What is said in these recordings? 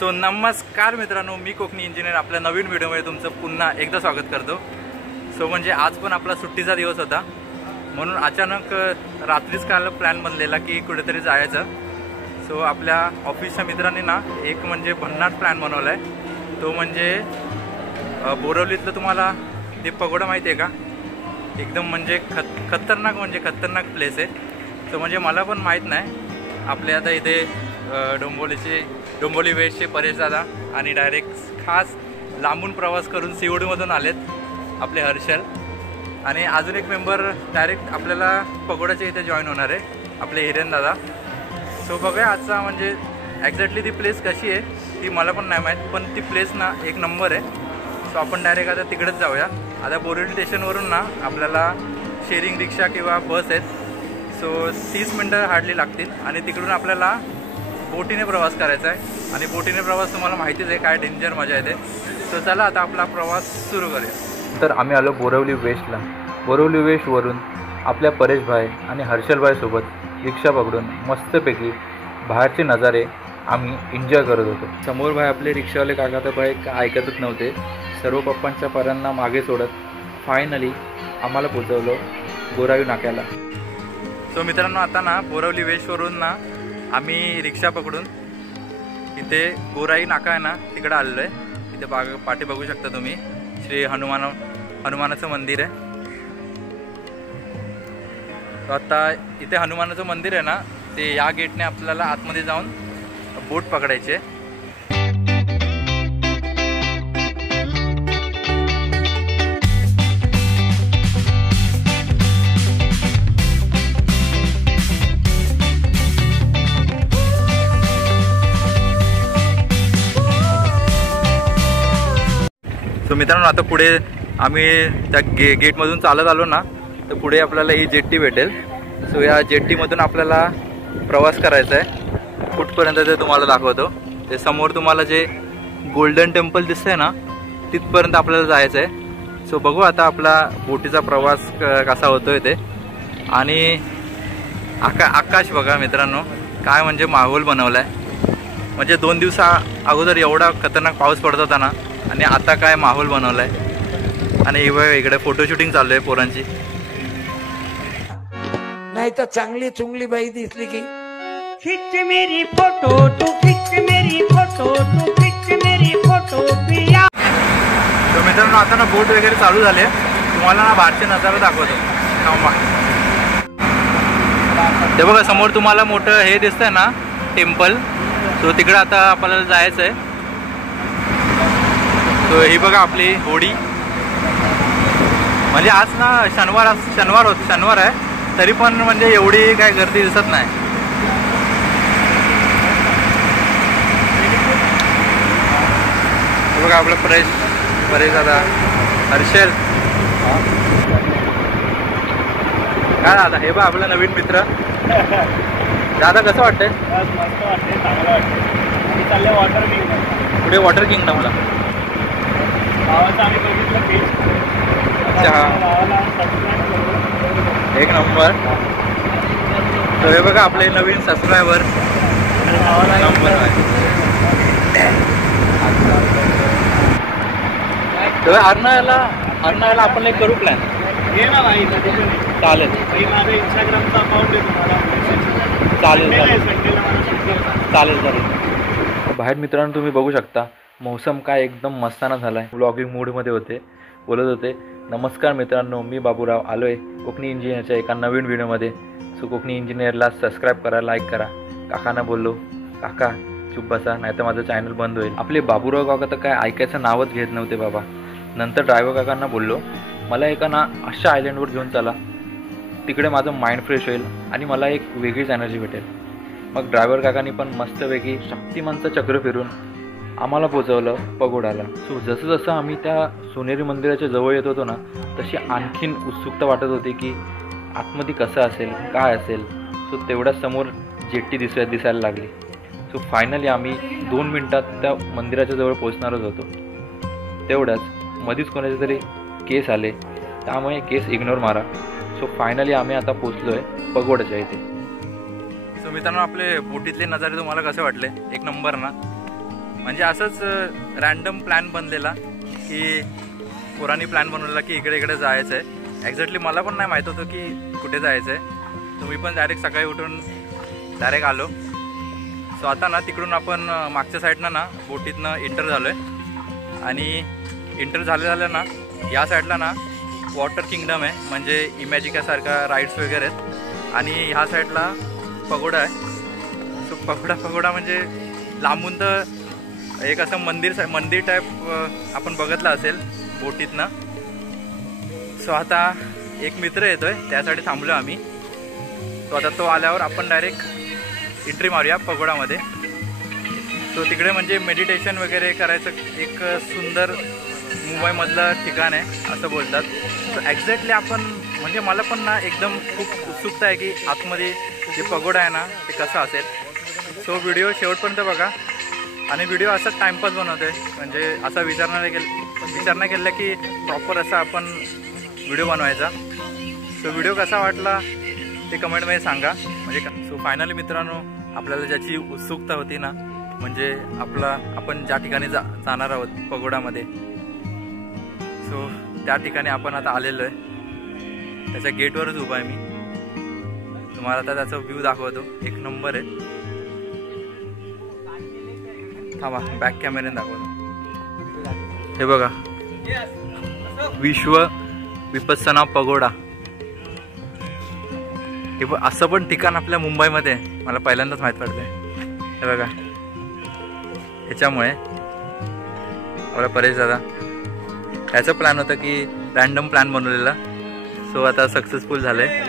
So नमस्कार मित्रांनो, मी Konkani engineer आपल्या नवीन व्हिडिओमध्ये तुमचं पुन्हा एकदा स्वागत करतो। सो म्हणजे आज पण आपला सुट्टीचा दिवस होता, म्हणून अचानक रात्रीच काल प्लॅन बनलेला की कुठेतरी जायचं। सो आपल्या ऑफिसच्या मित्रांनी ना एक म्हणजे भन्नाट प्लॅन बनवला आहे, तो म्हणजे बोरवलीतलं तुम्हाला ते पगोडा माहिती आहे का? एकदम म्हणजे खतरनाक प्लेस आहे। सो म्हणजे मला पण माहीत नाही, आपले आता इथे डोंबिवली वेस्टचे परेश दादा आणि डायरेक्ट खास लांबून प्रवास करून सीओडीमधून आलेत आपले हर्षल, आणि अजून एक मेंबर डायरेक्ट आपल्याला पगोडाच्या इथे जॉईन होणार आहे, आपले हिरेन दादा। सो बघूया आजचा म्हणजे एक्झॅक्टली ती प्लेस कशी आहे ती मला पण नाही माहीत, पण ती प्लेस ना एक नंबर आहे। सो आपण डायरेक्ट आता तिकडेच जाऊया। आता बोरिवली स्टेशनवरून ना आपल्याला शेअरिंग रिक्षा किंवा बस आहेत, सो 30 मिनटं हार्डली लागतील, आणि तिकडून आपल्याला बोटीने प्रवास करायचा आहे। आणि बोटीने प्रवास तुम्हाला माहितीच आहे काय डेंजर मजा येते। सो चला आता आपला प्रवास सुरू करूया। तर आम्ही आलो बोरवली वेस्टला। बोरवली वेस्टवरून आपल्या परेश भाई आणि हर्षल भाईसोबत रिक्षा पकडून मस्तपैकी बाहेरचे नजारे आम्ही एन्जॉय करत होतो। समोर भाई आपले रिक्षावाले काका तर भाई काय ऐकतच नव्हते, सर्व पप्पांच्या पारांना मागे सोडत फायनली आम्हाला पोचवलं बोरावी नाक्याला। सो मित्रांनो आता ना बोरवली वेस्टवरून ना आम्ही रिक्षा पकडून इथे गोराई नाका आहे ना तिकडे आलेलो आहे। इथे पाठी बघू शकता तुम्ही, श्री हनुमानाचं मंदिर आहे। तर आता इथे हनुमानाचं मंदिर आहे ना, ते या गेटने आपल्याला आतमध्ये जाऊन बोट पकडायचे। सो मित्रांनो आता पुढे आम्ही त्या गेटमधून चालत आलो ना, तर पुढे आपल्याला ही जेट्टी भेटेल। सो या जेट्टीमधून आपल्याला प्रवास करायचा आहे, कुठपर्यंत ते तुम्हाला दाखवतो। ते समोर तुम्हाला जे गोल्डन टेम्पल दिसतंय ना, तिथपर्यंत आपल्याला जायचं आहे। सो बघू आता आपला बोटीचा प्रवास कसा होतोय ते। आणि आकाश बघा मित्रांनो, काय म्हणजे माहोल बनवलाय, म्हणजे 2 दिवसा अगोदर एवढा खतरनाक पाऊस पडत होता ना, आणि आता काय माहोल बनवलाय। आणि इकडे फोटो शूटिंग चालू आहे पोरांची। नाही तर चांगली चुंगली बाई दिसली की खिच मेरी फोटो तू, खिच मेरी फोटो तू, खिच मेरी फोटो पिया। तर मित्रांनो आता ना बोट वगैरे चालू झाले, तुम्हाला ना बाहेरचे नजारा दाखवतो। ते बघा समोर तुम्हाला मोठं हे दिसतंय ना टेम्पल, तो तिकडे आता आपल्याला जायचं आहे। तो ही बघा आपली होडी, म्हणजे आज ना शनिवार आहे, तरी पण म्हणजे एवढी काय गर्दी दिसत नाही। बघा आपलं परेश दादा, हर्षल काय दादा, हे बघा आपला नवीन मित्र दादा। कसं वाटतंय? मस्त वाटते, चांगलं वाटते। चाललंय वॉटर किंगडम, पुढे वॉटर किंगडमला। एक नंबर। तर हे बघा आपले नवीन सबस्क्रायबर नंबर आहे। तर अर्नाळ्याला आपण एक करू प्लॅन, चालेल माझं इंस्टाग्रामचा अकाउंट आहे, चालेल। बाहेर मित्रांनो तुम्ही बघू शकता मौसम काय एकदम मस्ताना झाला आहे। व्लॉगिंग मूडमध्ये बोलत होते। नमस्कार मित्रांनो, मी बाबूराव आलो आहे कोकणी इंजिनियरच्या एका नवीन व्हिडिओमध्ये। सो कोकणी इंजिनियरला सबस्क्राईब करा, लाईक करा। काकांना बोललो, काका चुप बसा नाही तर माझं चॅनल बंद होईल। आपले बाबूराव काका तर काय ऐकायचं नावच घेत नव्हते बाबा। नंतर ड्रायव्हर काकांना बोललो, मला एका ना अशा आयलंडवर घेऊन चला, तिकडे माझं माइंड फ्रेश होईल आणि मला एक वेगळीच एनर्जी भेटेल। मग ड्रायव्हर काकांनी पण मस्तपैकी शक्तिमानचं चक्र फिरून आम्हाला पोचवलं पगोडाला। सो जसं जसं आम्ही त्या सोनेरी मंदिराच्या जवळ येत होतो ना, तशी आणखीन उत्सुकता वाटत होती की आतमध्ये कसं असेल, काय असेल। सो तेवढ्याच समोर जेट्टी दिसायला लागली। सो फायनली आम्ही 2 मिनटात त्या मंदिराच्या जवळ पोचणारच होतो। तेवढ्याच मधीच कोणाचे तरी केस आले, त्यामुळे केस इग्नोर मारा। सो फायनली आम्ही आता पोचलो आहे पगोडाच्या इथे। सो मित्रांनो आपले बोटीतले नजारे तुम्हाला कसे वाटले? एक नंबर ना, म्हणजे असंच रॅन्डम प्लॅन बनलेला की पोरांनी प्लॅन बनवलेला की इकडे इकडे जायचं आहे. एक्झॅक्टली मला पण नाही माहीत होतं की कुठे जायचं आहे. तुम्ही पण डायरेक्ट सकाळी उठून डायरेक्ट आलो. सो आता ना तिकडून आपण मागच्या साईडनं ना बोटीतनं एंटर झालो आहे आणि एंटर झालं ना या साईडला ना वॉटर किंगडम आहे, म्हणजे इमॅजिकासारखा राईड्स वगैरे आहेत आणि ह्या साईडला पगोडा आहे. सो पगोडा म्हणजे लांबून तर एक असं मंदिर टाईप आपण बघितलं असेल बोटीतनं. सो आता एक मित्र येतोय त्यासाठी थांबलो आम्ही. सो आता तो आल्यावर आपण डायरेक्ट एंट्री मारूया पगोडामध्ये. सो तिकडे म्हणजे मेडिटेशन वगैरे करायचं एक सुंदर मुंबईमधलं ठिकाण आहे असं बोलतात. सो एक्झॅक्टली आपण म्हणजे मला पण ना एकदम खूप उत्सुकता आहे की आतमध्ये जे पगोडा आहे ना ते कसं असेल. सो व्हिडिओ शेवटपर्यंत बघा आणि व्हिडिओ असा टाईमपास बनवतो आहे, म्हणजे असा विचार नाही केला की प्रॉपर असा आपण व्हिडिओ बनवायचा. सो व्हिडिओ कसा वाटला ते कमेंटमध्ये सांगा. म्हणजे सो फायनली मित्रांनो आपल्याला ज्याची उत्सुकता होती ना, म्हणजे आपण ज्या ठिकाणी जाणार आहोत पगोडामध्ये, सो त्या ठिकाणी आपण आता आलेलो आहे. त्याच्या गेटवरच उभा आहे मी. तुम्हाला आता त्याचा व्ह्यू दाखवतो. एक नंबर आहे. थांबा बॅक कॅमेऱ्याने दाखवतो. हे बघा विश्व विपस्सना पगोडा. हे असं पण ठिकाण आपल्या मुंबईमध्ये आहे, मला पहिल्यांदाच माहीत पडतंय. हे बघा ह्याच्यामुळे आपला परेश दादा याचा प्लॅन होता की रॅन्डम प्लॅन बनवलेला. सो आता सक्सेसफुल झालं आहे.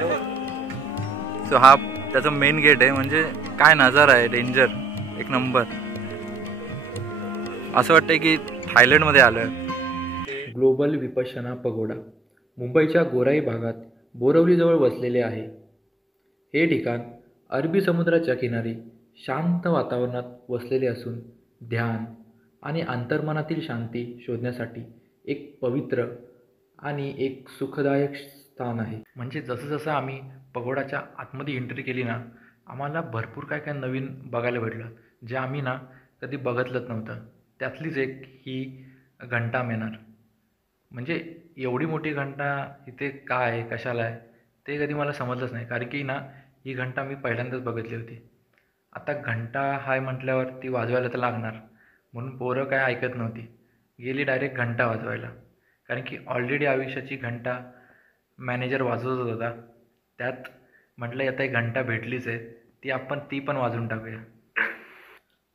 सो हा त्याचा मेन गेट आहे. म्हणजे काय नजारा आहे, डेंजर एक नंबर. असं वाटतंय की थायलंडमध्ये आलो आहे. ग्लोबल विपश्यना पगोडा मुंबईच्या गोराई भागात बोरवलीजवळ वसलेले आहे. हे ठिकाण अरबी समुद्राच्या किनारी शांत वातावरणात वसलेले असून ध्यान आणि अंतर्मनातील शांती शोधण्यासाठी एक पवित्र आणि एक सुखदायक स्थान आहे. म्हणजे जसं जसं आम्ही पगोडाच्या आतमध्ये एंट्री केली ना, आम्हाला भरपूर काय काय नवीन बघायला भेटलं, जे आम्ही ना कधी बघितलंच नव्हतं. त्यातलीच एक ही घंटा मेनार. म्हणजे एवढी मोठी घंटा इथे काय आहे, कशाला आहे ते कधी मला समजलंच नाही, कारण की ना ही घंटा मी पहिल्यांदाच बघितली होती. आता घंटा हाय म्हटल्यावर ती वाजवायला तर लागणार, म्हणून पोरं काय ऐकत नव्हती, गेली डायरेक्ट घंटा वाजवायला. कारण की ऑलरेडी आयुष्याची घंटा मॅनेजर वाजवत होता. त्यात म्हटलं आता एक घंटा भेटलीच आहे, ती पण वाजवून टाकूया.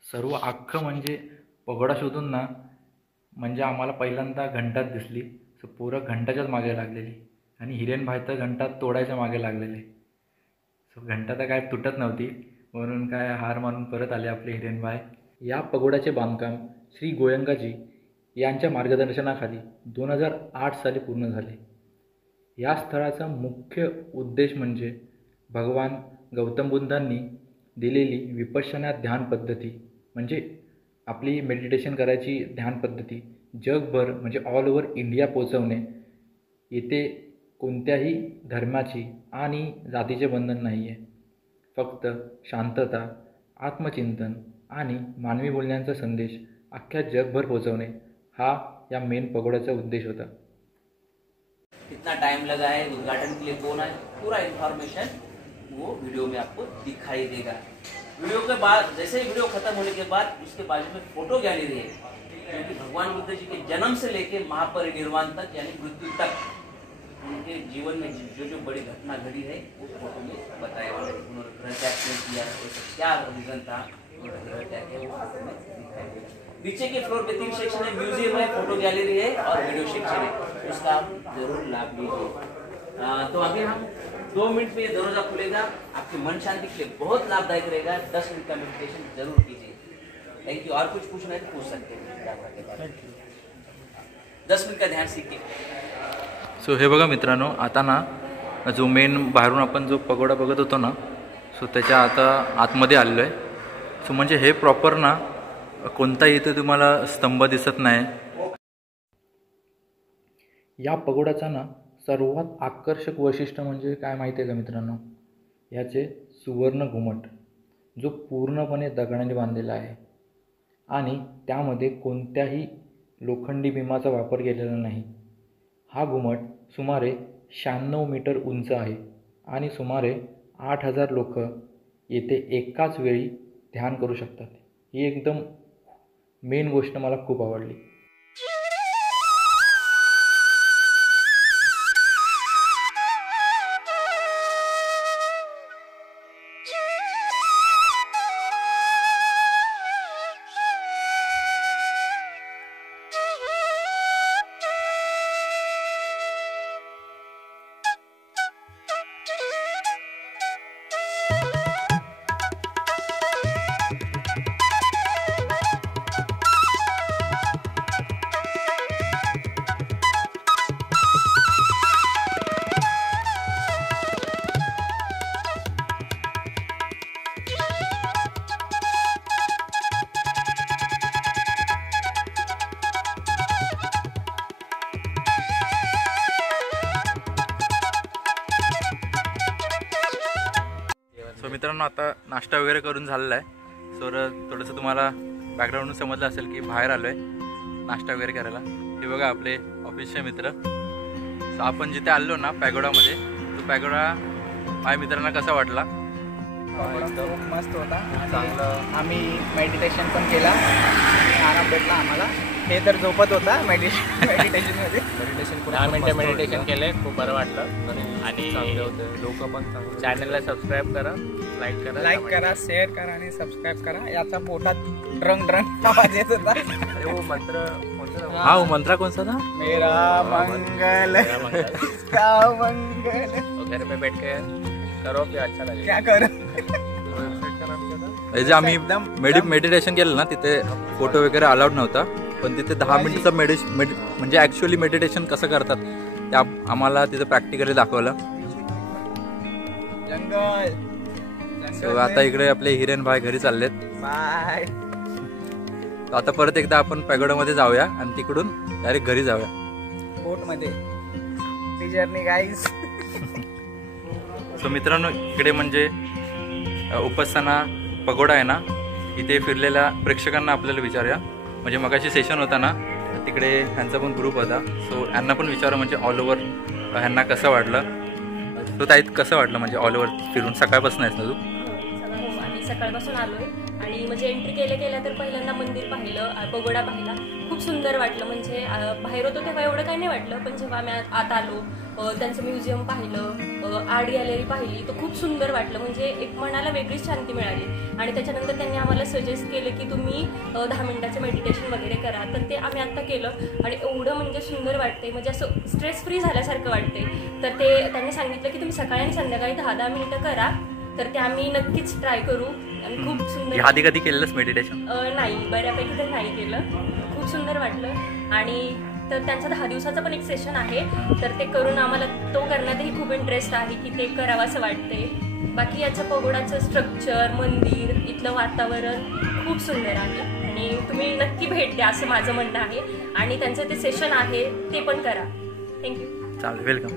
सर्व अख्खं म्हणजे पगोडा शोधून ना, म्हणजे आम्हाला पहिल्यांदा घंटाच दिसली. सो पोरं घंटाच्याच मागे लागलेली आणि हिरेनभाई तर घंटा तोडायच्या मागे लागलेले. सो घंटा तर काय तुटत नव्हती, म्हणून काय हार मारून परत आले आपले हिरेनभाई. या पगोड्याचे बांधकाम श्री गोयंकाजी यांच्या मार्गदर्शनाखाली 2008 साली पूर्ण झाले. या स्थळाचा मुख्य उद्देश म्हणजे भगवान गौतम बुद्धांनी दिलेली विपश्यना ध्यान पद्धती, म्हणजे आपली मेडिटेशन करायची ध्यान पद्धती जगभर म्हणजे ऑल ओव्हर इंडिया पोचवणे. येथे कोणत्याही धर्माची आणि जातीचे बंधन नाही आहे. फक्त शांतता, आत्मचिंतन आणि मानवी मूल्यांचा संदेश अख्ख्या जगभर पोचवणे हा या मेन पगोड्याचा उद्देश होता. कितना टाइम लगा है, उद्घाटन के लिए कौन है, पूरा इन्फॉर्मेशन वो वीडियो में आपको दिखाई देगा. वीडियो के बाद जैसे ही वीडियो खत्म होने के बाद उसके बाजू में फोटो गैलरी है, क्योंकि भगवान बुद्ध जी के जन्म से लेके महापरिनिर्वाण तक यानी मृत्यु तक उनके जीवन में जो जो बड़ी घटना घटी है वो फोटो में बताया गया है. उन्होंने ग्रह त्याग क्यों किया, क्या रीजन था ग्रह त्याग के, वो फोटो में दिखाई देगा. नीचे के फ्लोर पे 3 सेक्शन है, म्यूजियम है, फोटो गैलरी है और वीडियो सेक्शन है. उसका आप जरूर लाभ लीजिए. तो अभी हम 2 मिनट में ये दरवाजा खुलेगा, आपकी मन शांति के लिए बहुत लाभदायक रहेगा. 10 मिनट का मेडिटेशन जरूर कीजिए. Thank you. और कुछ पूछना है तो पूछ सकते हैं. 10 मिनट का ध्यान सीखिए. सो हे बघा मित्रांनो, आता ना जो मेन बाहेरून आपण जो पगोडा बघत होतो ना, सो त्याच्या आता आतमध्ये आलेलो आहे. सो म्हणजे हे प्रॉपर ना कोणताही इथे तुम्हाला स्तंभ दिसत नाही. या पगोड्याचा ना सर्वात आकर्षक वैशिष्ट्य म्हणजे काय माहिती आहे का मित्रांनो, याचे सुवर्ण घुमट जो पूर्णपणे दगडाने बांधलेला आहे. आणि त्यामध्ये कोणत्याही लोखंडी बिंबाचा वापर केलेला नाही. हा घुमट सुमारे 96 मीटर उंच आहे आणि सुमारे 8,000 लोक येथे एकाच वेळी ध्यान करू शकतात. ही एकदम मेन गोष्ट मला खूप आवडली. सो मित्रांनो, आता नाश्ता वगैरे करून झालेला आहे. सो थोडंसं तुम्हाला बॅकग्राऊंडून समजलं असेल की बाहेर आलो आहे नाश्ता वगैरे करायला. हे बघा आपले ऑफिसचे मित्र. सो आपण जिथे आलो ना पॅगोडामध्ये, तो पॅगोडा माझ्या मित्रांना कसा वाटला? खूप मस्त होता. चांगलं. आम्ही मेडिटेशन पण केला आणि आराम भेटला आम्हाला. हे तर झोपत होता मेडिटेशनमध्ये. 10 मिनिटं मेडिटेशन केले, खूप बरं वाटलं. आणि लोक पण चांगले. चॅनलला सबस्क्राईब करा, लाईक करा, शेअर करा आणि सबस्क्राईब करा. याचा पोटात ड्रंग आवाज येत होता. हा मंत्र कोणता ना? मेरा मंगल का मंगल. घर पे बैठ के करो फिर अच्छा लगेगा. क्या करो. जे आम्ही मेडिटेशन केलं ना, तिथे फोटो वगैरे अलाउड नव्हता, पण तिथे 10 मिनिटचं म्हणजे ॲक्च्युअली मेडिटेशन कसं करतात ते आम्हाला तिथे प्रॅक्टिकली दाखवलं. जंगल. आता इकडे आपले हिरेन भाई घरी चाललेत. बाय. आता परत एकदा आपण पॅगोडामध्ये जाऊया आणि तिकडून डायरेक्ट घरी जाऊया. बोटमध्ये ती जर्नी गाईज. सो मित्रांनो, इकडे म्हणजे उपासना पगोडा आहे ना, इथे फिरलेल्या प्रेक्षकांना आपल्याला विचारूया. म्हणजे मगाशी सेशन होता ना, तिकडे ह्यांचा पण ग्रुप होता. सो ह्यांना पण विचारू म्हणजे ऑल ओव्हर ह्यांना कसं वाटलं. तो ताई कसं वाटलं म्हणजे ऑल ओव्हर फिरून? सकाळपासून आहेस ना तू? हो, आम्ही सकाळपासून आलोय आणि म्हणजे एंट्री केल्या तर पहिल्यांदा मंदिर पाहिलं, पगोडा पाहिला. खूप सुंदर वाटलं. म्हणजे बाहेर होतो तेव्हा एवढं काही नाही वाटलं, पण जेव्हा आम्ही आत आलो, त्यांचं म्युझियम पाहिलं, आर्ट गॅलरी पाहिली, तर खूप सुंदर वाटलं. म्हणजे एक मनाला वेगळीच शांती मिळाली. आणि त्याच्यानंतर त्यांनी आम्हाला सजेस्ट केलं की तुम्ही 10 मिनिटाचं मेडिटेशन वगैरे करा. तर ते आम्ही आत्ता केलं आणि एवढं म्हणजे सुंदर वाटते. म्हणजे असं स्ट्रेस फ्री झाल्यासारखं वाटते. तर ते त्यांनी सांगितलं की तुम्ही सकाळी आणि संध्याकाळी 10-10 मिनिटं करा. तर ते आम्ही नक्कीच ट्राय करू. आणि खूप सुंदर. आधी कधी केलेलंच मेडिटेशन? नाही, बऱ्यापैकी तर नाही केलं. खूप सुंदर वाटलं. आणि तर त्यांचा 10 दिवसाचा पण एक सेशन आहे, तर ते करून आम्हाला तो करण्यातही खूप इंटरेस्ट आहे की ते करावं असं वाटते. बाकी याचं पगोडाचं स्ट्रक्चर, मंदिर, इथलं वातावरण खूप सुंदर आहे आणि तुम्ही नक्की भेट द्या असं माझं म्हणणं आहे. आणि त्यांचं ते सेशन आहे ते पण करा. थँक्यू. चालेल, वेलकम.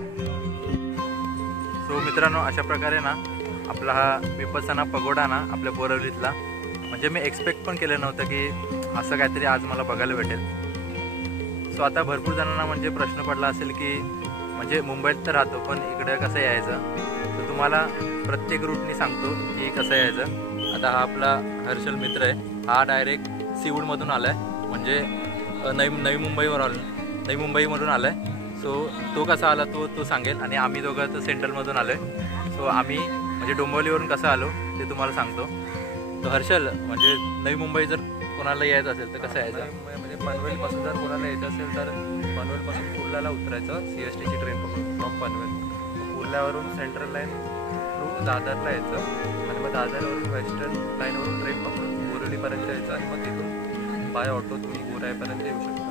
सो मित्रांनो, अशा प्रकारे ना आपला हा विपसना पगोडा ना आपल्या बोरवलीतला, म्हणजे मी एक्सपेक्ट पण केलं नव्हतं की असं काहीतरी आज मला बघायला भेटेल. सो आता भरपूर जणांना म्हणजे प्रश्न पडला असेल की म्हणजे मुंबईत तर राहतो पण इकडे कसं यायचं. तर तुम्हाला प्रत्येक रूटनी सांगतो की कसं यायचं. आता हा आपला हर्षल मित्र आहे, हा डायरेक्ट सीवूडमधून आला आहे, म्हणजे नवी मुंबईमधून आला आहे. सो तो कसा आला तो सांगेल. आणि आम्ही दोघं तर सेंट्रलमधून आलो आहे. सो आम्ही म्हणजे डोंबिवलीवरून कसं आलो ते तुम्हाला सांगतो. तो हर्षल, म्हणजे नवी मुंबई जर कोणाला यायचं असेल तर कसं यायचं? म्हणजे पनवेलपासून जर कोणाला यायचं असेल तर पनवेलपासून कुर्ल्याला उतरायचं, CSTची ट्रेन पकडून फ्रॉम पनवेल. कुर्ल्यावरून सेंट्रल लाईन थ्रू दादरला यायचं आणि मग दादरवरून वेस्टर्न लाईनवरून ट्रेन पकडून बोरिवलीपर्यंत यायचं आणि मग तिथून बाय ऑटो तुम्ही गोराईपर्यंत येऊ शकता.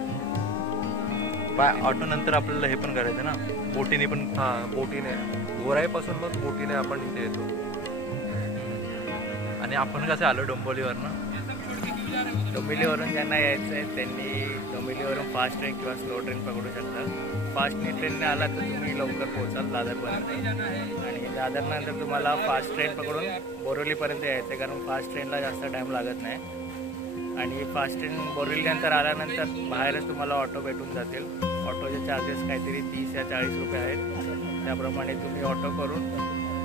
बाय ऑटो नंतर आपल्याला हे पण करायचं ना, बोटीने पण. हां, बोटीने. गोराईपासून मग बोटीने आपण इथे येतो. आणि आपण कसं आलो डोंबिवलीवरनं? डोंबिवलीवरून ज्यांना यायचं आहे त्यांनी डोंबिवलीवरून फास्ट ट्रेन किंवा स्लो ट्रेन पकडू शकता. फास्ट ट्रेनने आला तर तुम्ही लवकर पोहोचाल दादरपर्यंत. आणि दादरनंतर तुम्हाला फास्ट ट्रेन पकडून बोरिवलीपर्यंत यायचं आहे, कारण फास्ट ट्रेनला जास्त टाईम लागत नाही. आणि फास्ट ट्रेन बोरिवलीनंतर आल्यानंतर बाहेरच तुम्हाला ऑटो भेटून जातील. ऑटोचे चार्जेस काहीतरी 30 या 40 रुपये आहेत. त्याप्रमाणे तुम्ही ऑटो करून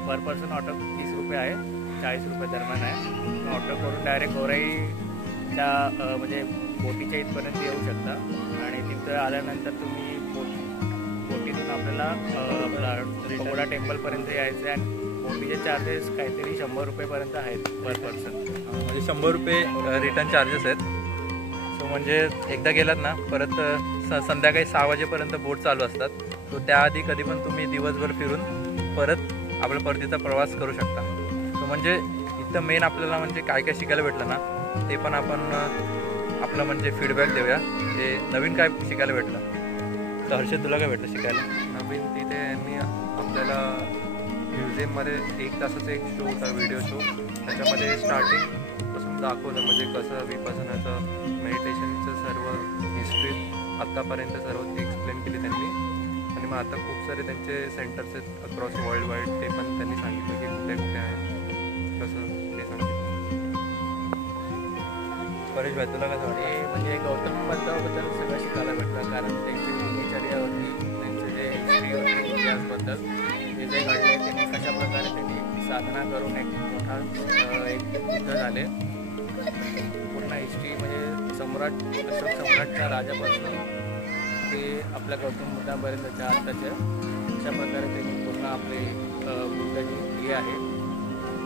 पर पर्सन ऑटो 30 रुपये आहे, 40 रुपये दरम्यान आहे. ऑटो करून डायरेक्ट गोराईच्या म्हणजे बोटीच्या इथपर्यंत येऊ शकता. आणि तिथं आल्यानंतर तुम्ही बोटीतून आपल्याला आपला पगोडा टेम्पलपर्यंत यायचं आहे. आणि बोटीचे चार्जेस काहीतरी 100 रुपयेपर्यंत आहेत पर पर्सन. म्हणजे 100 रुपये रिटर्न चार्जेस आहेत. सो म्हणजे एकदा गेलात ना परत संध्याकाळी 6 वाजेपर्यंत बोट चालू असतात. सो त्याआधी कधी पण तुम्ही दिवसभर फिरून परत आपल्या परतीचा प्रवास करू शकता. सो म्हणजे इथं मेन आपल्याला म्हणजे काय काय शिकायला भेटलं ना ते पण आपण आपलं म्हणजे फीडबॅक देऊया. ते नवीन काय शिकायला भेटलं. तर हर्षद तुला काय भेटलं शिकायला? नवीन तिथे यांनी आपल्याला म्युझियममध्ये 1 तासाचा एक शो होता, व्हिडिओ शो. त्याच्यामध्ये स्टार्टिंगपासून दाखवलं म्हणजे कसं विपसनाचं मेडिटेशनचं सर्व हिस्ट्री आत्तापर्यंत सर्व एक्सप्लेन केली त्यांनी. आणि मग आता खूप सारे त्यांचे सेंटर्स आहेत अक्रॉस वर्ल्ड वाईड, ते पण त्यांनी सांगितलं की कुठे कुठे आहे कसं ते सांगितलं. परेश भाई तुला कसं वाटतं? म्हणजे गौतम बुद्धाबद्दल सगळं शिकायला भेटलं. कारण त्यांची दिनचर्या होती, त्यांचं जे हिस्ट्री होती इतिहासबद्दल, जे जे घडले त्यांनी कशाप्रकारे त्यांनी साधना करून एक मोठा एक बुद्ध झाले. पूर्ण हिस्ट्री म्हणजे अशोक सम्राटच्या राजापासून ते आपल्या गौतम बुद्धापर्यंतच्या आत्ताच्या अशा प्रकारे त्यांनी पूर्ण आपले बुद्धाची हे आहे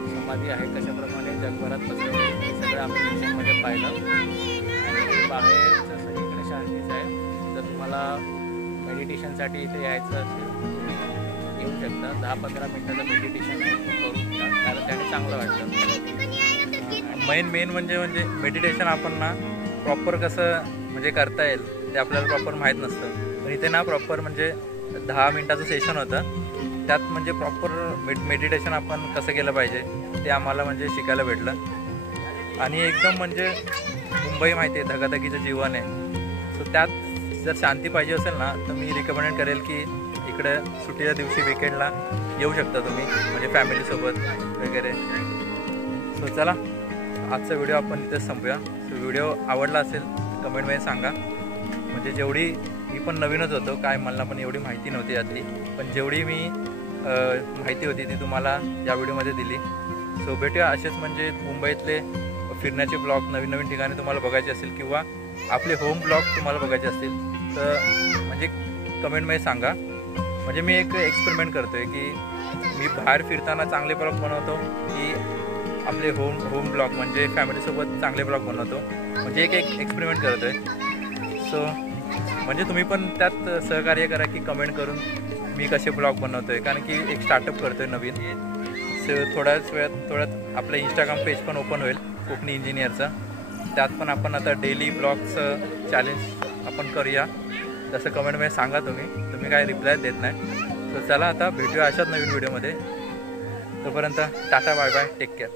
समाधी आहे कशाप्रमाणे जगभरात पसरवली हे सगळं आपण म्युझियममध्ये पाहिलं. आणि बाहेरचं सगळीकडे शांतीच आहे. जर तुम्हाला मेडिटेशनसाठी इथे यायचं असेल तुम्ही येऊ शकता. 10-15 मिनटाचं मेडिटेशन करू शकता, कारण त्याने चांगलं वाटतं. मेन म्हणजे मेडिटेशन आपण ना प्रॉपर कसं म्हणजे करता येईल ते आपल्याला प्रॉपर माहीत नसतं. पण इथे ना प्रॉपर म्हणजे 10 मिनटाचं सेशन होतं. त्यात म्हणजे प्रॉपर मेडिटेशन आपण कसं केलं पाहिजे ते आम्हाला म्हणजे शिकायला भेटलं. आणि एकदम म्हणजे मुंबई माहिती आहे धगाधगीचं जीवन आहे. सो त्यात जर शांती पाहिजे असेल ना तर मी रिकमेंड करेल की इकडे सुट्टीच्या दिवशी विकेंडला येऊ शकता तुम्ही म्हणजे फॅमिलीसोबत वगैरे. सो चला आजचा व्हिडिओ आपण इथेच संपूया. सो व्हिडिओ आवडला असेल कमेंटमध्ये सांगा. म्हणजे जेवढी मी पण नवीनच होतो काय मला पण एवढी माहिती नव्हती यातली, पण जेवढी मी माहिती होती ती तुम्हाला या व्हिडिओमध्ये दिली. सो भेटूया असेच म्हणजे मुंबईतले फिरण्याचे ब्लॉग नवीन नवीन ठिकाणी तुम्हाला बघायचे असतील किंवा आपले होम ब्लॉग तुम्हाला बघायचे असतील तर म्हणजे कमेंटमध्ये सांगा. म्हणजे मी एक एक्सपेरिमेंट करतो आहे की मी बाहेर फिरताना चांगले ब्लॉग बनवतो की आपले होम ब्लॉग म्हणजे फॅमिलीसोबत चांगले ब्लॉग बनवतो. म्हणजे एक एक्सपेरिमेंट करतो आहे. सो म्हणजे तुम्ही पण त्यात सहकार्य करा की कमेंट करून मी कसे ब्लॉग बनवतो आहे. कारण की एक स्टार्टअप करतो आहे नवीन. सो थोड्यात आपलं इंस्टाग्राम पेज पण ओपन होईल कोकणी इंजिनियरचं. त्यात पण आपण आता डेली ब्लॉग्सचं चॅलेंज आपण करूया. तसं कमेंटमध्ये सांगा तुम्ही काय रिप्लाय देत नाही. सो चला आता भेटूया अशाच नवीन व्हिडिओमध्ये. तोपर्यंत tata bye bye take care.